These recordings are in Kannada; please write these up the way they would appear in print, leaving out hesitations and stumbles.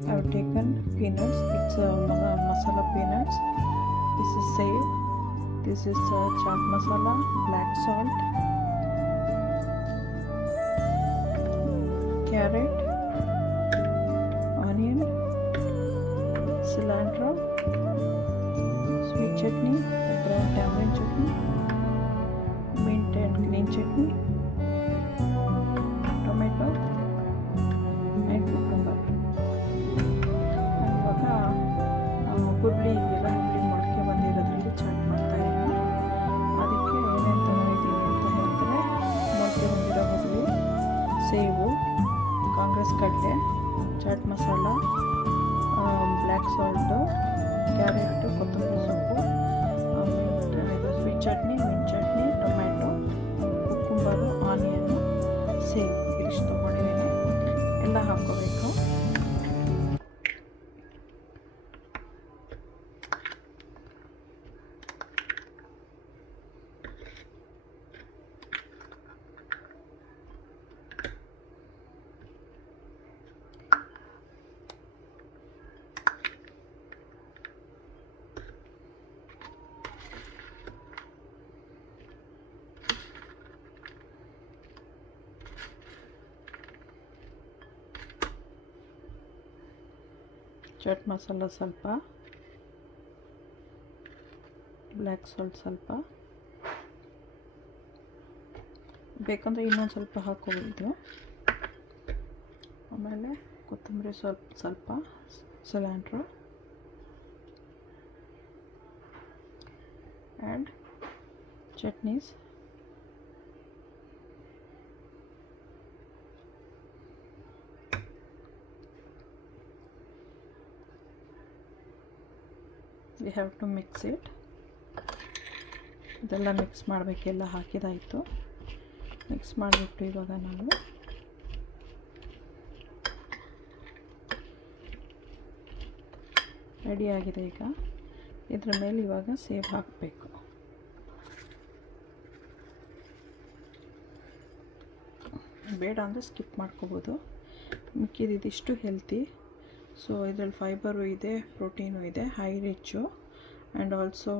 I have taken peanuts. It's masala peanuts. This is save. This is chaat masala, black salt, carrot, onion, cilantro, sweet chutney, brown tamarind chutney, mint and green chutney, tomato and cucumber. ಇವಾಗ ಹುರುಳಿ ಇದೆಯಲ್ಲ, ಹುರುಳಿ ಮೊಳಕೆ ಬಂದಿರೋದ್ರಲ್ಲಿ ಚಾಟ್ ಮಾಡ್ತಾಯಿದ್ದೀನಿ. ಅದಕ್ಕೆ ಏನೇನು ತೊಗೊಂಡಿದ್ದೀನಿ ಅಂತ ಹೇಳಿದ್ರೆ, ಮೊಳಕೆ ಬಂದಿರೋ ಹುರುಳಿ, ಸೇವು, ಕಾಂಗ್ರೆಸ್ ಕಡಲೆ, chaat masala, black salt, carrot, ಕೊತ್ತಂಬರಿ ಸೊಪ್ಪು, ಇದು sweet chutney, mint chutney, tomato, cucumber, onion, sev ಇದಿಷ್ಟು ತೊಗೊಂಡಿದ್ದೀನಿ. ಎಲ್ಲ ಹಾಕ್ಕೋಬೇಕು. ಚಾಟ್ ಮಸಾಲ ಸ್ವಲ್ಪ, ಬ್ಲ್ಯಾಕ್ ಸಾಲ್ಟ್ ಸ್ವಲ್ಪ, ಬೇಕಂದರೆ ಇನ್ನೊಂದು ಸ್ವಲ್ಪ ಹಾಕ್ಕೋಬೋದು. ಆಮೇಲೆ ಕೊತ್ತಂಬರಿ ಸ್ವಲ್ಪ, cilantro and chutneys. we have to mix it. ಇದೆಲ್ಲ ಮಿಕ್ಸ್ ಮಾಡಬೇಕೆಲ್ಲ ಹಾಕಿದಾಯಿತು. ಮಿಕ್ಸ್ ಮಾಡಿಬಿಟ್ಟು ಇವಾಗ ನಾವು ರೆಡಿಯಾಗಿದೆ. ಈಗ ಇದ್ರ ಮೇಲೆ ಇವಾಗ ಸೇವ್ ಹಾಕಬೇಕು. ಬೇಡ ಅಂದರೆ ಸ್ಕಿಪ್ ಮಾಡ್ಕೋಬೋದು. ಮಿಕ್ಕಿದ್ದು ಇದಿಷ್ಟು ಹೆಲ್ತಿ. ಸೊ ಇದರಲ್ಲಿ ಫೈಬರು ಇದೆ, ಪ್ರೋಟೀನು ಇದೆ, ಹೈ ರಿಚ್ಚು ಆ್ಯಂಡ್ ಆಲ್ಸೋ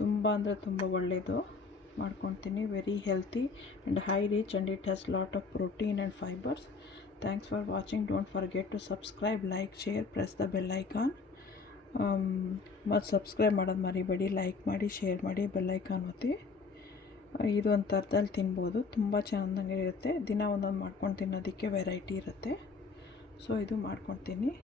ತುಂಬ ಅಂದರೆ ತುಂಬ ಒಳ್ಳೆಯದು. ಮಾಡ್ಕೊತೀನಿ. Very healthy and high rich and it has lot of protein and fibres. Thanks for watching. Don't forget to subscribe, like, share, press the bell icon. ಮತ್ತು ಸಬ್ಸ್ಕ್ರೈಬ್ ಮಾಡೋದು ಮರಿಬೇಡಿ. ಲೈಕ್ ಮಾಡಿ, ಶೇರ್ ಮಾಡಿ, ಬೆಲ್ ಐಕಾನ್ ಒತ್ತಿ. ಇದು ಒಂದು ಥರದಲ್ಲಿ ತಿನ್ಬೋದು. ತುಂಬ ಚೆನ್ನಾಗಿರುತ್ತೆ. ದಿನ ಒಂದೊಂದು ಮಾಡ್ಕೊಂಡು ತಿನ್ನೋದಕ್ಕೆ ವೆರೈಟಿ ಇರುತ್ತೆ. ಸೊ ಇದು ಮಾಡ್ಕೊತೀನಿ.